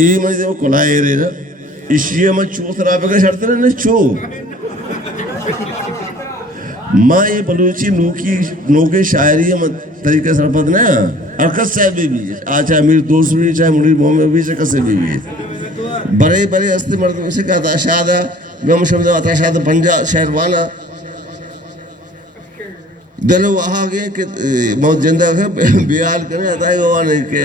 ई म्हणजे वो कोलाए रे ना इशिया में चो खराब का शर्त ना चो माँ ये बलूची नोके शायरी में तरीके से पद ना अरकत साहब भी आज चाहे मेरे दोस्त भी चाहे मुड़ी मोहम्मद भी चाहे कसे भी बड़े बड़े अस्ते मर्द से का ताशादा मैं शब्द ताशादा पंजा शहरवाला दिल वहाँ के बहुत जिंदा है बियाल करे आता है वो नहीं के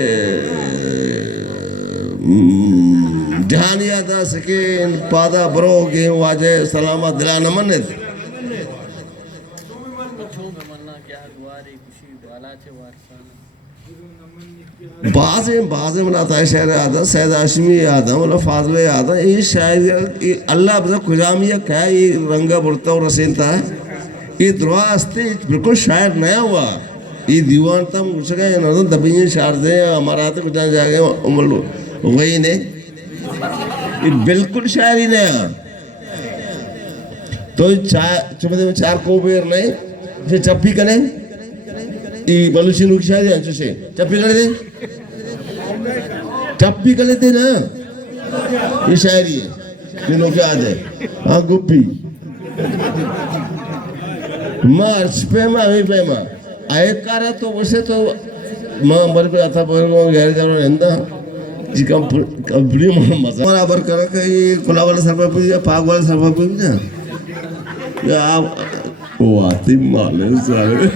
जहानिया था सकें पादा बरो के वाजे सलामत दिला नमन बाज़ में आता है शहर आता सैद आशमी आता मतलब फाजले आता ये शायद अल्लाह बस खुजामिया क्या ये रंगा बुरता और रसेंता है ये दुआ अस्ते बिल्कुल शायर नया हुआ ये दीवान तम कुछ का ये नज़र दबिये शार दे हमारा तो कुछ जाके उमल वही ने ये बिल्कुल शायर ही नया तो चुपते में चार को बेर नहीं फिर चप्पी करें ये बलूची नुक शायरी अंचु से चप्पी कर दे चप्पी कर लेते ना ये शायरी है ये लोग याद है हाँ गुप्पी मार्च पेमा अभी पेमा आये कारा तो वैसे तो माँ बर पे आता पर वो गैर जानो रहता जी कंपनी में मजा बराबर करा कि खुला वाला सरपा पे या पाग वाला सरपा पे ना या वो आती माले सारे